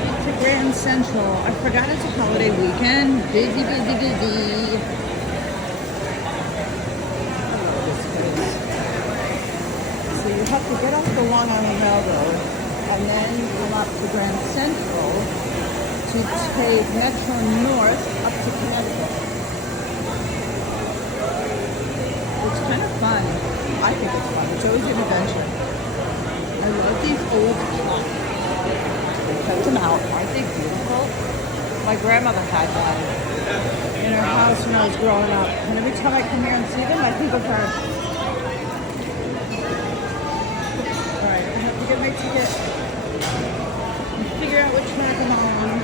to Grand Central. I forgot it's a holiday weekend. Busy, busy, busy. So you have to get off the Long Island Railroad and then come up to Grand Central to take Metro North up to Connecticut. It's kind of fun. I think it's fun. It's always an adventure. I love these old clocks. Check them out. Aren't they beautiful? My grandmother had one in her house when I was growing up. And every time I come here and see them, I think of her. Alright, I have to get my ticket and figure out which one I'm on.